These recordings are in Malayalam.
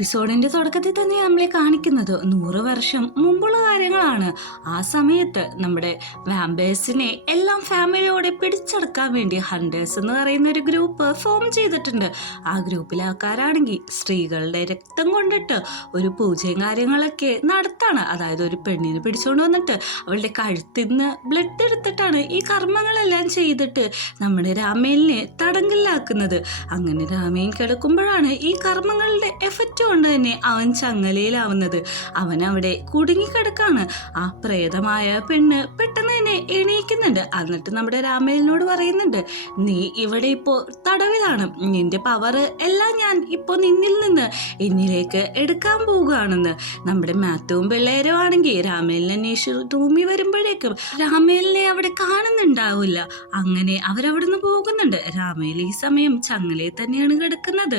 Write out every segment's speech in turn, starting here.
എപ്പിസോഡിന്റെ തുടക്കത്തിൽ തന്നെ നമ്മളെ കാണിക്കുന്നത് 100 വർഷം മുമ്പുള്ള കാര്യങ്ങളാണ്. ആ സമയത്ത് നമ്മുടെ വാമ്പേഴ്സിനെ എല്ലാം ഫാമിലിയോടെ പിടിച്ചെടുക്കാൻ വേണ്ടി ഹണ്ടേഴ്സ് എന്ന് പറയുന്ന ഒരു ഗ്രൂപ്പ് ഫോം ചെയ്തിട്ടുണ്ട്. ആ ഗ്രൂപ്പിലെ ആൾക്കാരാണെങ്കിൽ സ്ത്രീകളുടെ രക്തം കൊണ്ടിട്ട് ഒരു പൂജയും കാര്യങ്ങളൊക്കെ നടത്താണ്. അതായത് ഒരു പെണ്ണിനെ പിടിച്ചുകൊണ്ട് വന്നിട്ട് അവളുടെ കഴുത്തിൽ നിന്ന് ബ്ലഡ് എടുത്തിട്ടാണ് ഈ കർമ്മങ്ങളെല്ലാം ചെയ്തിട്ട് നമ്മുടെ രാമേലിനെ തടങ്കലിലാക്കുന്നത്. അങ്ങനെ രാമേൻ കിടക്കുമ്പോഴാണ് ഈ കർമ്മങ്ങളുടെ എഫക്റ്റ് കൊണ്ട് തന്നെ അവൻ ചങ്ങലയിലാവുന്നത്. അവൻ അവിടെ കുടുങ്ങിക്കിടക്കാണ്. ആ പ്രേതമായ പെണ്ണ് പെട്ടെന്ന് തന്നെ എണീക്കുന്നുണ്ട്. എന്നിട്ട് നമ്മുടെ രാമേലിനോട് പറയുന്നുണ്ട്, നീ ഇവിടെ ഇപ്പോൾ തടവിലാണ്, നിന്റെ പവർ എല്ലാം ഞാൻ ഇപ്പോൾ നിന്നിൽ നിന്ന് എന്നിലേക്ക് എടുക്കാൻ പോവുകയാണെന്ന്. നമ്മുടെ മാത്യുവും പിള്ളേരും ആണെങ്കിൽ രാമേലിനെ അന്വേഷിച്ച് റൂമിൽ വരുമ്പോഴേക്കും രാമേലിനെ അവിടെ കാണുന്നുണ്ടാവില്ല. അങ്ങനെ അവരവിടുന്ന് പോകുന്നുണ്ട്. രാമേൽ ഈ സമയം ചങ്ങലയിൽ തന്നെയാണ് കിടക്കുന്നത്.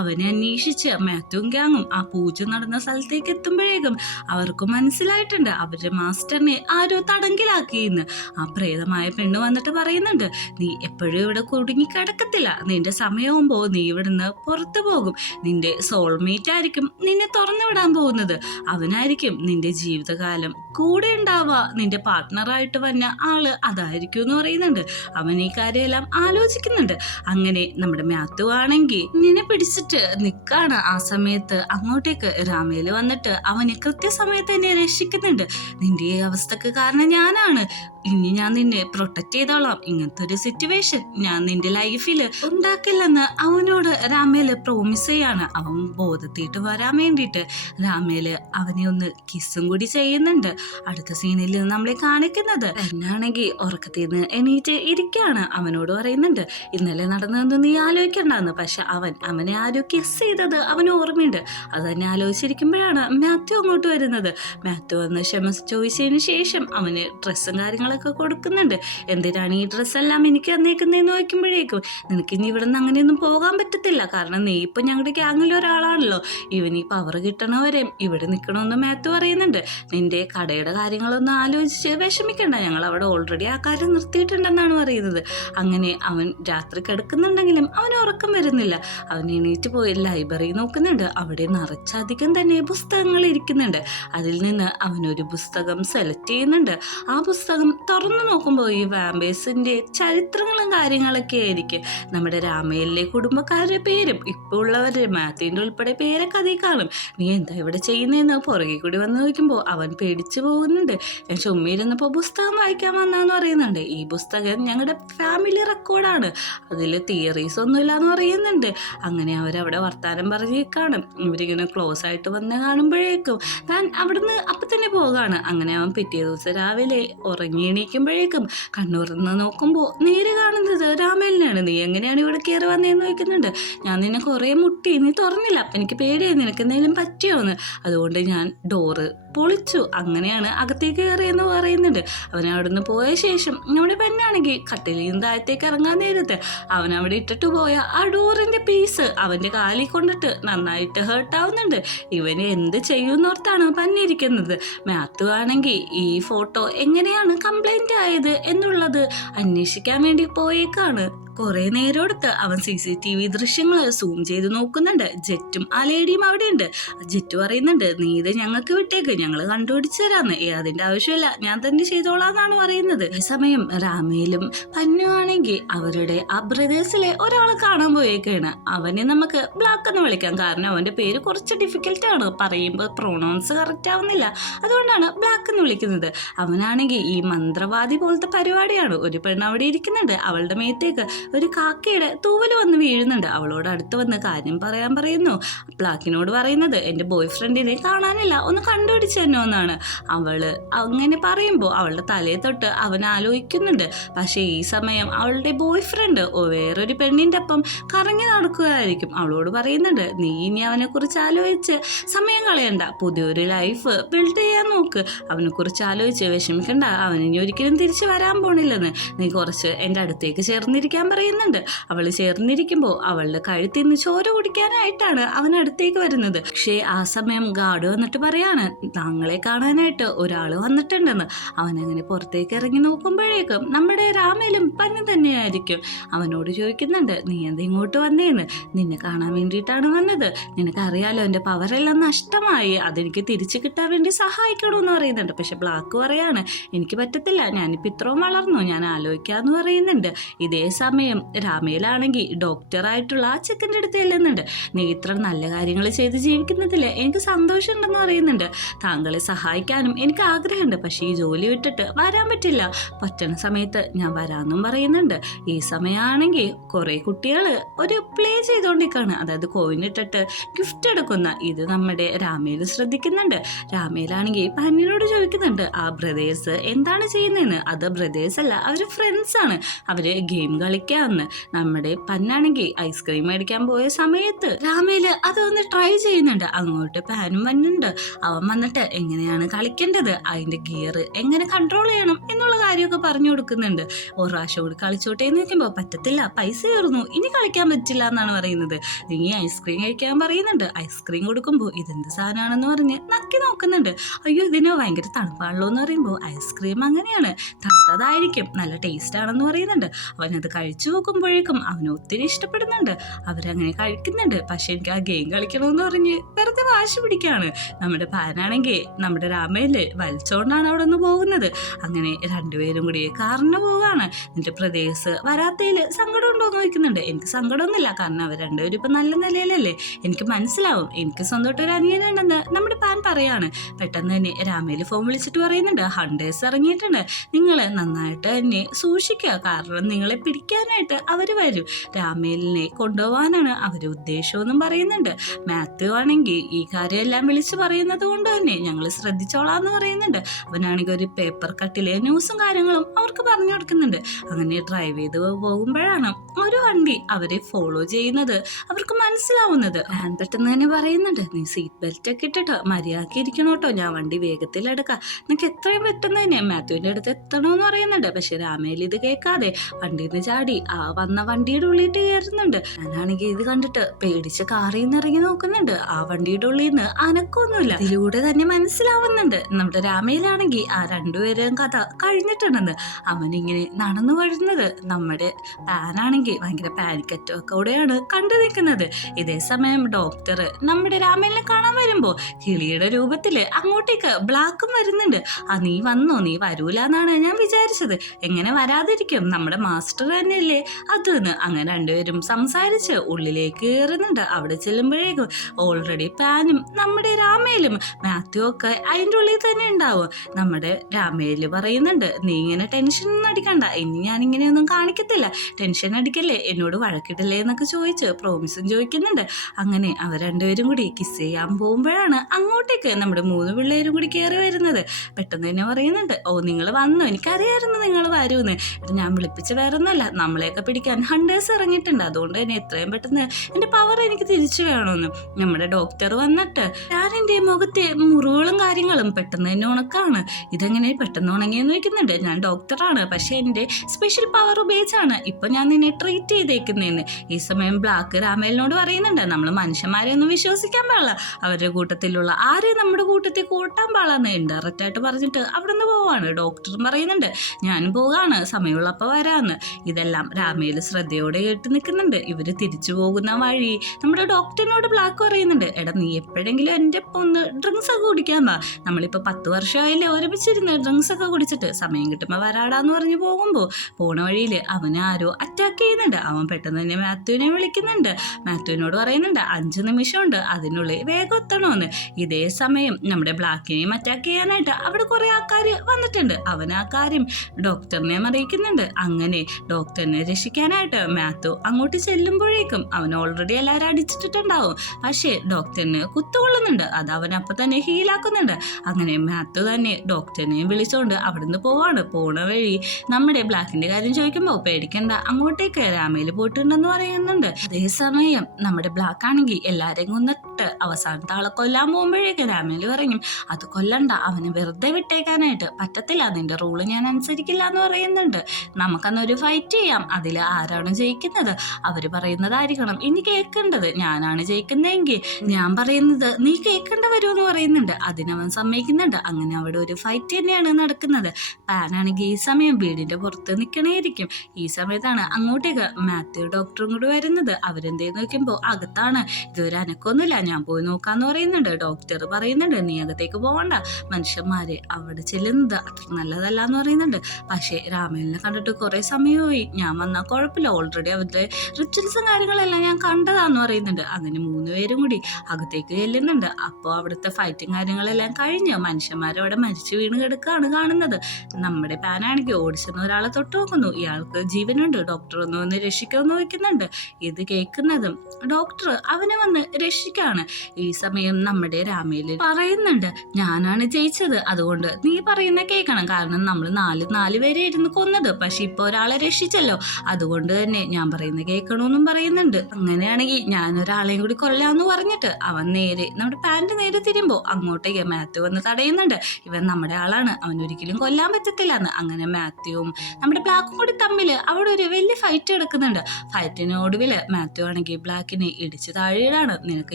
അവനെ അന്വേഷിച്ച് മാത്യുവും ഗ്യാങ്ങും ആ പൂജ നടന്ന സ്ഥലത്തേക്ക് എത്തുമ്പോഴേക്കും അവർക്ക് മനസ്സിലായിട്ടുണ്ട് അവരുടെ മാസ്റ്ററിനെ ആരോ തടങ്കിലാക്കിയെന്ന്. ആ പ്രേതമായ പെണ്ണ് വന്നിട്ട് പറയുന്നുണ്ട്, നീ എപ്പോഴും ഇവിടെ കുടുങ്ങി കിടക്കത്തില്ല, നിന്റെ സമയമാകുമ്പോൾ നീ ഇവിടുന്ന് പുറത്തു പോകും. നിന്റെ സോൾമേറ്റ് ആയിരിക്കും നിന്നെ തുറന്നു വിടാൻ പോകുന്നത്. അവനായിരിക്കും നിന്റെ ജീവിതകാലം കൂടെ ഉണ്ടാവുക. നിന്റെ പാർട്ട്ണറായിട്ട് വന്ന ആള് അതായിരിക്കും എന്ന് പറയുന്നുണ്ട്. അവൻ ഈ കാര്യമെല്ലാം ആലോചിക്കുന്നുണ്ട്. അങ്ങനെ നമ്മുടെ മാത്യു ആണെങ്കിൽ നിന്നെ പിടിച്ചിട്ട് നിൽക്കാണ്. ആ സമയത്ത് അങ്ങോട്ടേക്ക് രാമേല് വന്നിട്ട് അവനെ കൃത്യസമയത്ത് തന്നെ രക്ഷിക്കുന്നുണ്ട്. നിന്റെ ഈ അവസ്ഥക്ക് കാരണം ഞാനാണ്, ഇനി ഞാൻ നിന്നെ പ്രൊട്ടക്ട് ചെയ്തോളാം, ഇങ്ങനത്തെ ഒരു സിറ്റുവേഷൻ ഞാൻ നിന്റെ ലൈഫിൽ ഉണ്ടാക്കില്ലെന്ന് അവനോട് രാമേല് പ്രോമിസ് ചെയ്യാണ്. അവൻ ബോധത്തിട്ട് വരാൻ വേണ്ടിയിട്ട് രാമേല് അവനെ ഒന്ന് കിസ്സും കൂടി ചെയ്യുന്നുണ്ട്. അടുത്ത സീനിൽ നമ്മളെ കാണിക്കുന്നത് എന്നാണെങ്കിൽ ഉറക്കത്തിൽ നിന്ന് എണീറ്റ് ഇരിക്കുകയാണ്. അവനോട് പറയുന്നുണ്ട്, ഇന്നലെ നടന്നതൊന്നും നീ ആലോചിക്കണ്ടെന്ന്. പക്ഷെ അവനെ ആരോ കിസ് ചെയ്തത് അവന് ഓർമ്മയുണ്ട്. അത് തന്നെ ആലോചിച്ചിരിക്കുമ്പോഴാണ് മാത്യു അങ്ങോട്ട് വരുന്നത്. മാത്യു വന്ന് ക്ഷമ ചോദിച്ചതിന് ശേഷം അവന് ഡ്രസ്സും കാര്യങ്ങളൊക്കെ കൊടുക്കുന്നുണ്ട്. എന്തിനാണ് ഈ ഡ്രസ്സെല്ലാം എനിക്ക് തന്നേക്കുന്നതെന്ന് നോക്കുമ്പോഴേക്കും, നിനക്ക് ഇനി ഇവിടെ നിന്ന് അങ്ങനെയൊന്നും പോകാൻ പറ്റത്തില്ല, കാരണം നീ ഇപ്പം ഞങ്ങളുടെ ഗ്യാങ്ങിൽ ഒരാളാണല്ലോ, ഇവന് ഈ പവർ കിട്ടണവരെ ഇവിടെ നിൽക്കണമെന്ന് മാത്യു പറയുന്നുണ്ട്. നിന്റെ കടയുടെ കാര്യങ്ങളൊന്നും ആലോചിച്ച് വിഷമിക്കണ്ട, ഞങ്ങൾ അവിടെ ഓൾറെഡി ആ കാര്യം നിർത്തിയിട്ടുണ്ടെന്നാണ് പറയുന്നത്. അങ്ങനെ അവൻ രാത്രി കിടക്കുന്നുണ്ടെങ്കിലും അവന് ഉറക്കം വരുന്നില്ല. അവൻ എണീറ്റ് പോയി ലൈബ്രറി നോക്കുന്നുണ്ട്. അവിടെ നിറച്ചധികം തന്നെ പുസ്തകങ്ങൾ ഇരിക്കുന്നുണ്ട്. അതിൽ നിന്ന് അവനൊരു പുസ്തകം സെലക്ട് ചെയ്യുന്നുണ്ട്. ആ പുസ്തകം തുറന്നു നോക്കുമ്പോൾ ഈ വാമ്പേഴ്സിന്റെ ചരിത്രങ്ങളും കാര്യങ്ങളൊക്കെ ആയിരിക്കും. നമ്മുടെ രാമയിലെ കുടുംബക്കാരുടെ പേരും ഇപ്പോൾ ഉള്ളവരുടെ മാത്യുവിൻ്റെ ഉൾപ്പെടെ പേരൊക്കെ അതിൽ കാണും. നീ എന്താ ഇവിടെ ചെയ്യുന്നതെന്ന് പുറകെ കൂടി വന്ന് നോക്കുമ്പോൾ അവൻ പേടിച്ചു പോകുന്നുണ്ട്. ഞാൻ ചുമ്മിരുന്നപ്പോൾ പുസ്തകം വായിക്കാൻ വന്നാന്ന് പറയുന്നുണ്ട്. ഈ പുസ്തകം ഞങ്ങളുടെ ഫാമിലി റെക്കോർഡാണ്, അതിൽ തിയറീസ് ഒന്നുമില്ല എന്ന് പറയുന്നുണ്ട്. അങ്ങനെ അവരവിടെ വർത്താനം പറഞ്ഞ് കാണും. ഇവരിങ്ങനെ ക്ലോസ് ആയിട്ട് വന്ന് കാണുമ്പോഴേക്കും ഞാൻ അവിടുന്ന് അപ്പം തന്നെ പോകാണ്. അങ്ങനെ അവൻ പിറ്റേ ദിവസം രാവിലെ ഉറങ്ങി എണീക്കുമ്പോഴേക്കും കണ്ണൂർന്ന് നോക്കുമ്പോൾ നേരെ കാണുന്നത് രാമേലിനാണ്. നീ എങ്ങനെയാണ് ഇവിടെ കയറി വന്നതെന്ന് ചോദിക്കുന്നുണ്ട്. ഞാൻ നിന്നെ കുറേ മുട്ടി, നീ തുറന്നില്ല, അപ്പം എനിക്ക് പേടിയായി, നിനക്ക് എന്തെങ്കിലും പറ്റിയോന്ന്, അതുകൊണ്ട് ഞാൻ ഡോറ് പൊളിച്ചു, അങ്ങനെയാണ് അകത്തേക്ക് കയറിയെന്ന് പറയുന്നുണ്ട്. അവൻ അവിടുന്ന് പോയ ശേഷം നമ്മുടെ പെണ്ണാണെങ്കിൽ കട്ടിലിൽ നിന്ന് താഴത്തേക്ക് ഇറങ്ങാൻ നേരത്ത് അവൻ അവിടെ ഇട്ടിട്ട് പോയ ആ ഡോറിന്റെ പീസ് അവന്റെ കാലിൽ കൊണ്ടിട്ട് നന്നായിട്ട് ഹേർട്ടാവുന്നുണ്ട്. ഇവന് എന്ത് ചെയ്യുന്നോർത്താണ് പന്നിരിക്കുന്നത്. മാത്യു ആണെങ്കിൽ ഈ ഫോട്ടോ എങ്ങനെയാണ് കംപ്ലൈന്റ് ആയത് എന്നുള്ളത് അന്വേഷിക്കാൻ വേണ്ടി പോയേക്കാണ്. കുറെ നേരം എടുത്ത് അവൻ CCTV ദൃശ്യങ്ങൾ സൂം ചെയ്ത് നോക്കുന്നുണ്ട്. ജെറ്റും ആ ലേഡിയും അവിടെ ഉണ്ട്. ജെറ്റ് പറയുന്നുണ്ട്, നീ ഇത് ഞങ്ങൾക്ക് വിട്ടേക്ക്, ഞങ്ങൾ കണ്ടുപിടിച്ചു തരാന്ന്. അതിന്റെ ആവശ്യമില്ല, ഞാൻ തന്നെ ചെയ്തോളാന്നാണ് പറയുന്നത്. ഈ സമയം രാമയിലും പന്നുവാണെങ്കിൽ അവരുടെ ആ ബ്രദേഴ്സിലെ ഒരാളെ കാണാൻ പോയേക്കാണ്. അവനെ നമുക്ക് ബ്ലാക്ക് എന്ന് വിളിക്കാം, കാരണം അവന്റെ പേര് കുറച്ച് ഡിഫിക്കൽട്ടാണ്, പറയുമ്പോൾ പ്രൊണൗൺസ് കറക്റ്റ് ആവുന്നില്ല, അതുകൊണ്ടാണ് ബ്ലാക്ക് എന്ന് വിളിക്കുന്നത്. അവനാണെങ്കിൽ ഈ മന്ത്രവാദി പോലത്തെ പരിപാടിയാണ്. ഒരു പെണ്ണ് അവിടെ ഇരിക്കുന്നുണ്ട്. അവളുടെ മേത്തേക്ക് ഒരു കാക്കയുടെ തൂവൽ വന്ന് വീഴുന്നുണ്ട്. അവളോട് അടുത്ത് വന്ന് കാര്യം പറയാൻ പറയുന്നു. ബ്ലാക്കിനോട് പറയുന്നത്, എൻ്റെ ബോയ് ഫ്രണ്ടിനെ കാണാനില്ല, ഒന്ന് കണ്ടുപിടിച്ചു തന്നോ എന്നാണ്. അവള് അങ്ങനെ പറയുമ്പോൾ അവളുടെ തലയെ തൊട്ട് അവൻ ആലോചിക്കുന്നുണ്ട്. പക്ഷേ ഈ സമയം അവളുടെ ബോയ് ഫ്രണ്ട് വേറൊരു പെണ്ണിൻ്റെ ഒപ്പം കറങ്ങി നടക്കുകയായിരിക്കും. അവളോട് പറയുന്നുണ്ട്, നീ ഇനി അവനെക്കുറിച്ച് ആലോചിച്ച് സമയം കളയണ്ട, പുതിയൊരു ലൈഫ് ബിൽഡ് ചെയ്യാൻ നോക്ക്, അവനെക്കുറിച്ച് ആലോചിച്ച് വിഷമിക്കണ്ട, അവനിനി ഒരിക്കലും തിരിച്ചു വരാൻ പോണില്ലെന്ന്, നീ കുറച്ച് എൻ്റെ അടുത്തേക്ക് ചേർന്നിരിക്കാൻ പറയുന്നുണ്ട്. അവൾ ചേർന്നിരിക്കുമ്പോൾ അവളുടെ കഴുത്തിൽ നിന്ന് ചോര കുടിക്കാനായിട്ടാണ് അവൻ അടുത്തേക്ക് വരുന്നത്. പക്ഷേ ആ സമയം ഗാർഡ് വന്നിട്ട് പറയാണ് താങ്കളെ കാണാനായിട്ട് ഒരാൾ വന്നിട്ടുണ്ടെന്ന്. അവനങ്ങനെ പുറത്തേക്ക് ഇറങ്ങി നോക്കുമ്പോഴേക്കും നമ്മുടെ രാമേലും പന്നി തന്നെയായിരിക്കും. അവനോട് ചോദിക്കുന്നുണ്ട് നീ എന്താ ഇങ്ങോട്ട് വന്നേന്ന്. നിന്നെ കാണാൻ വേണ്ടിയിട്ടാണ് വന്നത്. നിനക്കറിയാലോ എൻ്റെ പവറെല്ലാം നഷ്ടമായി, അതെനിക്ക് തിരിച്ചു കിട്ടാൻ വേണ്ടി സഹായിക്കണമെന്ന് പറയുന്നുണ്ട്. പക്ഷെ ബ്ലാക്ക് പറയാണ് എനിക്ക് പറ്റത്തില്ല, ഞാനിപ്പോൾ ഇത്രയും വളർന്നു, ഞാൻ ആലോചിക്കാമെന്ന് പറയുന്നുണ്ട്. ഇതേ സമയം രാമയിലാണെങ്കിൽ ഡോക്ടറായിട്ടുള്ള ആ ചെക്കൻ്റെ അടുത്ത് ചെല്ലുന്നുണ്ട്. നീ ഇത്ര നല്ല കാര്യങ്ങൾ ചെയ്ത് ജീവിക്കുന്നതിൽ എനിക്ക് സന്തോഷമുണ്ടെന്ന് പറയുന്നുണ്ട്. താങ്കളെ സഹായിക്കാനും എനിക്ക് ആഗ്രഹമുണ്ട്, പക്ഷേ ഈ ജോലി വിട്ടിട്ട് വരാൻ പറ്റില്ല, പറ്റുന്ന സമയത്ത് ഞാൻ വരാമെന്നും പറയുന്നുണ്ട്. ഈ സമയമാണെങ്കിൽ കുറേ കുട്ടികൾ ഒരു പ്ലേ ചെയ്തുകൊണ്ടിരിക്കുകയാണ്, അതായത് കോയിൻ ഇട്ടിട്ട് ഗിഫ്റ്റ് എടുക്കുന്ന. ഇത് നമ്മുടെ രാമേൽ ശ്രദ്ധിക്കുന്നുണ്ട്. രാമേലാണെങ്കിൽ പന്നിനോട് ചോദിക്കുന്നുണ്ട് ആ ബ്രദേഴ്സ് എന്താണ് ചെയ്യുന്നതെന്ന്. അത് ബ്രദേഴ്സ് അല്ല, അവർ ഫ്രണ്ട്സാണ്, അവർ ഗെയിം കളിക്കാമെന്ന്. നമ്മുടെ പന്നാണെങ്കിൽ ഐസ്ക്രീം മേടിക്കാൻ പോയ സമയത്ത് രാമേല് അതൊന്ന് ട്രൈ ചെയ്യുന്നുണ്ട്. അങ്ങോട്ട് പാനും വന്നുണ്ട്. അവൻ വന്നിട്ട് എങ്ങനെയാണ് കളിക്കേണ്ടത്, അതിൻ്റെ ഗിയർ എങ്ങനെ കൺട്രോൾ ചെയ്യണം എന്നുള്ള കാര്യമൊക്കെ പറഞ്ഞു കൊടുക്കുന്നുണ്ട്. ഒരു പ്രാവശ്യം കൂടി കളിച്ചോട്ടെ എന്ന് നോക്കുമ്പോൾ പറ്റത്തില്ല, പൈസ കയറുന്നു, ഇനി കളിക്കാൻ പറ്റില്ല എന്നാണ് പറയുന്നത്. നീ ഐസ്ക്രീം കഴിക്കാൻ പറയുന്നുണ്ട്. ഐസ്ക്രീം കൊടുക്കുമ്പോൾ ഇതെന്ത് സാധനമാണെന്ന് പറഞ്ഞ് നക്കി നോക്കുന്നുണ്ട്. അയ്യോ ഇതിന് ഭയങ്കര തണുപ്പാണല്ലോ എന്ന് പറയുമ്പോൾ ഐസ്ക്രീം അങ്ങനെയാണ്, തണുത്തതായിരിക്കും, നല്ല ടേസ്റ്റ് ആണെന്ന് പറയുന്നുണ്ട്. അവനത് കഴിച്ചു നോക്കുമ്പോഴേക്കും അവന് ഒത്തിരി ഇഷ്ടപ്പെടുന്നുണ്ട്. അവരങ്ങനെ കഴിക്കുന്നുണ്ട്. പക്ഷെ എനിക്ക് ആ ഗെയിം കളിക്കണമെന്ന് പറഞ്ഞ് വെറുതെ വാശി പിടിക്കുകയാണ്. നമ്മുടെ പാനാണെങ്കിൽ നമ്മുടെ രാമയില് വലിച്ചോണ്ടാണ് അവിടെ നിന്ന് പോകുന്നത്. അങ്ങനെ രണ്ടുപേരും കൂടി കാറിന് പോവുകയാണ്. എന്നിട്ട് പ്രദേശ് വരാത്തതിൽ സങ്കടം ഉണ്ടോ എന്ന് ചോദിക്കുന്നുണ്ട്. എനിക്ക് സങ്കടമൊന്നുമില്ല, കാരണം അവർ രണ്ടുപേരും ഇപ്പം നല്ല നിലയിലല്ലേ, എനിക്ക് മനസ്സിലാവും, എനിക്ക് സ്വന്തമായിട്ട് ഒരു അനിയനുണ്ടെന്ന് നമ്മുടെ പാൻ പറയാണ്. പെട്ടെന്ന് തന്നെ രാമേൽ ഫോൺ വിളിച്ചിട്ട് പറയുന്നുണ്ട് ഹണ്ടേഴ്സ് ഇറങ്ങിയിട്ടുണ്ട്, നിങ്ങൾ നന്നായിട്ട് തന്നെ സൂക്ഷിക്കുക, കാരണം നിങ്ങളെ പിടിക്കാനായിട്ട് അവർ വരും, രാമേലിനെ കൊണ്ടുപോകാനാണ് അവർ ഉദ്ദേശമെന്നും പറയുന്നുണ്ട്. മാത്യു ആണെങ്കിൽ ഈ കാര്യമെല്ലാം വിളിച്ച് പറയുന്നത് കൊണ്ട് തന്നെ ഞങ്ങൾ ശ്രദ്ധിച്ചോളാം എന്ന് പറയുന്നുണ്ട്. അവനാണെങ്കിൽ ഒരു പേപ്പർ കട്ടിലെ ന്യൂസും കാര്യങ്ങളും അവർക്ക് പറഞ്ഞു കൊടുക്കുന്നുണ്ട്. അങ്ങനെ ഡ്രൈവ് ചെയ്ത് പോകുമ്പോഴാണ് ഒരു വണ്ടി അവരെ ഫോളോ ചെയ്യുന്നത് അവർക്ക് മനസ്സിലാവുന്നത്. ഞാൻ പെട്ടെന്ന് തന്നെ പറയുന്നുണ്ട് നീ സീറ്റ് ബെൽറ്റ് ഒക്കെ ഇട്ടിട്ടോ മര്യാദക്ക് ഇരിക്കണം കേട്ടോ, ഞാൻ വണ്ടി വേഗത്തിലെടുക്കാം, നിനക്ക് എത്രയും പെട്ടെന്ന് തന്നെ മാത്യുവിൻ്റെ അടുത്ത് എത്തണമെന്ന് പറയുന്നുണ്ട്. പക്ഷെ രാമേൽ ഇത് കേൾക്കാതെ വണ്ടിയിൽ നിന്ന് ചാടി ആ വന്ന വണ്ടിയുടെ ഉള്ളിട്ട് കയറുന്നുണ്ട്. ഞാനാണെങ്കിൽ ഇത് കണ്ടിട്ട് പേടിച്ച് കാറിൽ നിന്ന് ഇറങ്ങി നോക്കുന്നുണ്ട്. ആ വണ്ടിയുടെ ഉള്ളിൽ നിന്ന് അനക്കൊന്നുമില്ല. ഇതിലൂടെ തന്നെ മനസ്സിലാവുന്നുണ്ട് നമ്മുടെ രാമയിലാണെങ്കിൽ ആ രണ്ടുപേരും കഥ കഴിഞ്ഞിട്ടുണ്ടെന്ന്. അവനിങ്ങനെ നടന്നു വരുന്നത് നമ്മുടെ പാനാണെങ്കിൽ ഭയങ്കര പാനിക് അറ്റാക്കോടെയാണ് കണ്ടു നിൽക്കുന്നത്. ഇതേ സമയം ഡോക്ടർ നമ്മുടെ രാമേലിനെ കാണാൻ വരുമ്പോൾ കിളിയുടെ രൂപത്തിൽ അങ്ങോട്ടേക്ക് ബ്ലാക്കും വരുന്നുണ്ട്. നീ വന്നോ, നീ വരൂല എന്നാണ് ഞാൻ വിചാരിച്ചത്, എങ്ങനെ വരാതിരിക്കും, നമ്മുടെ മാസ്റ്റർ തന്നെയല്ലേ അതെന്ന്. അങ്ങനെ രണ്ടുപേരും സംസാരിച്ച് ഉള്ളിലേക്ക് കയറുന്നുണ്ട്. അവിടെ ചെല്ലുമ്പോഴേക്കും ഓൾറെഡി പാനും നമ്മുടെ രാമേലും മാത്യു ഒക്കെ അതിൻ്റെ ഉള്ളിൽ തന്നെ ഉണ്ടാവും. നമ്മുടെ രാമേല് പറയുന്നുണ്ട് നീ ഇങ്ങനെ ടെൻഷൻ ഒന്നും അടിക്കണ്ട, ഇനി ഞാൻ ഇങ്ങനെയൊന്നും കാണിക്കത്തില്ല, ടെൻഷൻ അടിക്കല്ലേ, എന്നോട് വഴക്കിട്ടില്ലേ എന്നൊക്കെ ചോദിച്ച് പ്രോമിസും ചോദിക്കുന്നുണ്ട്. അങ്ങനെ അവർ രണ്ടുപേരും കൂടി കിസ് ചെയ്യാൻ പോകുമ്പോഴാണ് അങ്ങോട്ടേക്ക് നമ്മുടെ 3 പിള്ളേരും കൂടി കയറി വരുന്നത്. പെട്ടെന്ന് തന്നെ പറയുന്നുണ്ട് ഓ നിങ്ങൾ വന്നു, എനിക്കറിയായിരുന്നു നിങ്ങൾ വരുമെന്ന്. ഞാൻ വിളിപ്പിച്ച് വേറൊന്നുമല്ല, നമ്മളെയൊക്കെ പിടിക്കാൻ ഹണ്ടേഴ്സ് ഇറങ്ങിയിട്ടുണ്ട്, അതുകൊണ്ട് തന്നെ എത്രയും പെട്ടെന്ന് എൻ്റെ പവർ എനിക്ക് തിരിച്ചു വേണമെന്ന്. നമ്മുടെ ഡോക്ടർ വന്നിട്ട് ഞാൻ എൻ്റെ മുഖത്തെ മുറിവുകളും കാര്യങ്ങളും പെട്ടെന്ന് തന്നെ ഉണക്കാണ്, ഇതെങ്ങനെ പെട്ടെന്ന് ഉണങ്ങിയെന്ന് വയ്ക്കുന്നുണ്ട്. ഞാൻ ഡോക്ടറാണ്, പക്ഷെ എൻ്റെ സ്പെഷ്യൽ പവർ ഉപയോഗിച്ചാണ് ഇപ്പം ഞാൻ നിന്നെ ട്രീറ്റ് ചെയ്തേക്കുന്നതെന്ന്. ഈ സമയം ബ്ലാക്ക് രാമേലിനോട് പറയുന്നുണ്ട് നമ്മൾ മനുഷ്യന്മാരെ ഒന്നും വിശ്വസിക്കാൻ പാടില്ല, അവരുടെ കൂട്ടത്തിലുള്ള ആരെയും നമ്മുടെ കൂട്ടത്തിൽ കൂട്ടാൻ പാടില്ലെന്ന് ഇൻഡയറക്റ്റ് ആയിട്ട് പറഞ്ഞിട്ട് അവിടെ നിന്ന് പോവാണ്. ഡോക്ടറും പറയുന്നുണ്ട് ഞാനും പോകാണ്, സമയമുള്ളപ്പോൾ വരാമെന്ന്. ഇതെല്ലാം രാമേൽ ശ്രദ്ധയോടെ കേട്ട് നിൽക്കുന്നുണ്ട്. ഇവർ തിരിച്ചു പോകുന്ന വഴി നമ്മുടെ ഡോക്ടറിനോട് ബ്ലാക്ക് പറയുന്നുണ്ട് എടാ നീ എപ്പോഴെങ്കിലും എൻ്റെ ഒപ്പം ഒന്ന് ഡ്രിങ്ക്സ് ഒക്കെ കുടിക്കാൻ പാ, നമ്മളിപ്പോൾ 10 വർഷമായില്ലേ ഒരുമിച്ചിരുന്ന് ഡ്രിങ്ക്സ് ഒക്കെ കുടിച്ചിട്ട്, സമയം കിട്ടുമ്പോൾ വരാടാന്ന് പറഞ്ഞ് പോകുമ്പോൾ പോണ വഴിയിൽ അവനെ ആരോ അറ്റാക്ക് ചെയ്യുന്നുണ്ട്. അവൻ പെട്ടെന്ന് തന്നെ മാത്യുവിനെ വിളിക്കുന്നുണ്ട്. മാത്യുവിനോട് പറയുന്നുണ്ട് 5 നിമിഷമുണ്ട്, അതിനുള്ളിൽ വേഗം എത്തണമെന്ന്. ഇതേ സമയം നമ്മുടെ ബ്ലാക്കിനെയും അറ്റാക്ക് ചെയ്യാനായിട്ട് അവിടെ കുറേ ആൾക്കാർ വന്നിട്ടുണ്ട്. അവൻ ആ കാര്യം ഡോക്ടറിനെയും അറിയിക്കുന്നുണ്ട്. അങ്ങനെ ഡോക്ടറിനെ രക്ഷിക്കാനായിട്ട് മാത്യു അങ്ങോട്ട് ചെല്ലുമ്പോഴേക്കും അവൻ ഓൾറെഡി എല്ലാവരും അടിച്ചിട്ടുണ്ടാവും. പക്ഷേ ഡോക്ടറിന് കുത്തുകൊള്ളുന്നുണ്ട്. അത് അത് അവൻ അപ്പം തന്നെ ഹീലാക്കുന്നുണ്ട്. അങ്ങനെ മാത്യു തന്നെ ഡോക്ടറിനെയും വിളിച്ചുകൊണ്ട് അവിടുന്ന് പോവാണ്. പോണ വഴി നമ്മുടെ ബ്ലാക്കിന്റെ കാര്യം ചോദിക്കുമ്പോൾ പേടിക്കണ്ട, അങ്ങോട്ടേക്ക് രാമയിൽ പോയിട്ടുണ്ടെന്ന് പറയുന്നുണ്ട്. അതേസമയം നമ്മുടെ ബ്ലാക്ക് ആണെങ്കിൽ എല്ലാരെയും കൊന്നിട്ട് അവസാനത്തെ ആളെ കൊല്ലാൻ പോകുമ്പോഴേക്ക് രാമയിൽ പറയും അത് കൊല്ലണ്ട, അവന് വെറുതെ വിട്ടേക്കാനായിട്ട് പറ്റത്തില്ല, അതിന്റെ റൂള് ഞാൻ അനുസരിക്കില്ല എന്ന് പറയുന്നുണ്ട്. നമുക്കന്നൊരു ഫൈറ്റ് ചെയ്യാം, അതിൽ ആരാണ് ജയിക്കുന്നത് അവര് പറയുന്നതായിരിക്കണം ഇനി കേൾക്കേണ്ടത്, ഞാനാണ് ജയിക്കുന്നതെങ്കിൽ ഞാൻ പറയുന്നത് നീ കേൾക്കേണ്ട വരുമെന്ന് പറയുന്നുണ്ട്. അതിനവൻ സമ്മതിക്കുന്നുണ്ട്. അങ്ങനെ അവിടെ ഒരു ഫൈറ്റ് തന്നെയാണ് നടക്കുന്നത്. പാനാണെങ്കിൽ ഈ സമയം വീടിന്റെ പുറത്ത് നിൽക്കണേയിരിക്കും. ഈ സമയത്താണ് അങ്ങോട്ടേക്ക് മാത്യു ഡോക്ടറും കൂടി വരുന്നത്. അവരെന്തേ നോക്കുമ്പോൾ അകത്താണ്, ഇതൊരു അനക്കൊന്നുമില്ല, ഞാൻ പോയി നോക്കാന്ന് പറയുന്നുണ്ട്. ഡോക്ടർ പറയുന്നുണ്ട് നീ അകത്തേക്ക് പോകണ്ട, മനുഷ്യന്മാരെ അവിടെ ചെല്ലുന്നത് അത്ര നല്ലതല്ല എന്ന് പറയുന്നുണ്ട്. പക്ഷേ രാമേലിനെ കണ്ടിട്ട് കുറെ സമയമായി, ഞാൻ വന്നാൽ കുഴപ്പമില്ല, ഓൾറെഡി അവരുടെ റിച്വൽസും കാര്യങ്ങളെല്ലാം ഞാൻ കണ്ടതാന്ന് പറയുന്നുണ്ട്. അങ്ങനെ 3 പേരും കൂടി അകത്തേക്ക് ചെല്ലുന്നുണ്ട്. അപ്പോൾ അവിടുത്തെ ഫൈറ്റും കാര്യങ്ങളെല്ലാം കഴിഞ്ഞ് മനുഷ്യന്മാരവിടെ മരിച്ചു വീണ് കിടക്കുകയാണ് കാണുന്നത്. നമ്മുടെ പാനാണെങ്കിൽ ഓടിച്ചെന്ന് ഒരാളെ തൊട്ട് നോക്കുന്നു, ഇയാൾക്ക് ജീവനുണ്ട്, ഡോക്ടർ ഒന്ന് വന്ന് രക്ഷിക്കാമെന്ന് ചോദിക്കുന്നുണ്ട്. ഇത് കേൾക്കുന്നതും ഡോക്ടർ അവനെ വന്ന് രക്ഷിക്കാണ്. ഈ സമയം നമ്മുടെ രാമേലി പറയുന്നുണ്ട് ഞാനാണ് ജയിച്ചത്, അതുകൊണ്ട് നീ പറയുന്ന കേൾക്കണം, കാരണം നമ്മൾ നാല് പേരെ ഇരുന്ന് കൊന്നത്, പക്ഷെ ഇപ്പൊ ഒരാളെ രക്ഷിച്ചല്ലോ, അതുകൊണ്ട് തന്നെ ഞാൻ പറയുന്ന കേൾക്കണമെന്നും പറയുന്നുണ്ട്. അങ്ങനെയാണെങ്കിൽ ഞാനൊരാളെയും കൂടി കൊല്ലാന്ന് പറഞ്ഞിട്ട് അവൻ നേരെ നമ്മുടെ പാന്റ് നേരെ തിരുമ്പോ അങ്ങോട്ടേക്ക് മാത്യു വന്ന് തടയുന്നുണ്ട്. ഇവൻ നമ്മുടെ ആളാണ്, അവൻ ഒരിക്കലും കൊല്ലാൻ പറ്റത്തില്ല എന്ന്. അങ്ങനെ മാത്യുവും നമ്മുടെ ബ്ലാക്കും കൂടി തമ്മിൽ അവിടെ ഒരു വലിയ ഫൈറ്റ് എടുക്കുന്നുണ്ട്. ഫൈറ്റിനൊടുവില് മാത്യു ആണെങ്കിൽ ബ്ലാക്കിനെ ഇടിച്ച് താഴെയിടാണ്. നിനക്ക്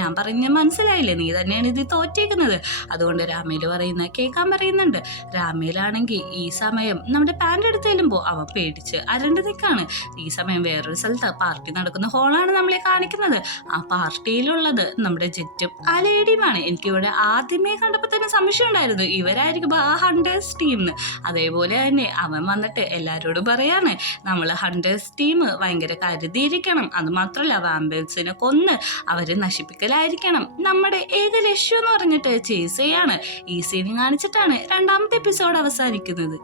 ഞാൻ പറഞ്ഞ മനസ്സിലായില്ലേ, നീ തന്നെയാണ് ഇത് തോറ്റേക്കുന്നത്, അതുകൊണ്ട് രാമേല് പറയുന്ന കേൾക്കാൻ പറയുന്നുണ്ട്. രാമേലാണെങ്കിൽ ഈ സമയം നമ്മുടെ പാന്റ് എടുത്ത് ചെല്ലുമ്പോൾ അവൻ പേടിച്ച് അരണ്ട് നിൽക്കാണ്. ഈ സമയം വേറൊരു സ്ഥലത്ത് പാർട്ടി നടക്കുന്ന ഹോളാണ് നമ്മളെ കാണിക്കുന്നത്. ആ പാർട്ടിയിലുള്ളത് നമ്മുടെ ജെറ്റും ആ ലേഡിയുമാണ്. എനിക്കിവിടെ ആദ്യമേ കണ്ടപ്പോൾ തന്നെ സംശയം ഉണ്ടായിരുന്നു ഇവരായിരിക്കും ആ ഹണ്ടേഴ്സ് ടീം. അതേപോലെ തന്നെ അവൻ വന്നിട്ട് എല്ലാവരോടും പറയാണ് നമ്മൾ ഹണ്ടേഴ്സ് ടീം ഭയങ്കര കരുതിയിരിക്കണം, അത് മാത്രമല്ല വാമ്പേഴ്സിനെ കൊന്ന് അവരെ നശിപ്പിക്കലായിരിക്കണം നമ്മുടെ ഏക ലക്ഷ്യം എന്ന് പറഞ്ഞിട്ട് ചേസ് ചെയ്യാണ്. ഈ സീൻ കാണിച്ചിട്ടാണ് 2ാമത്തെ എപ്പിസോഡ് അവസാനിക്കുന്നത്.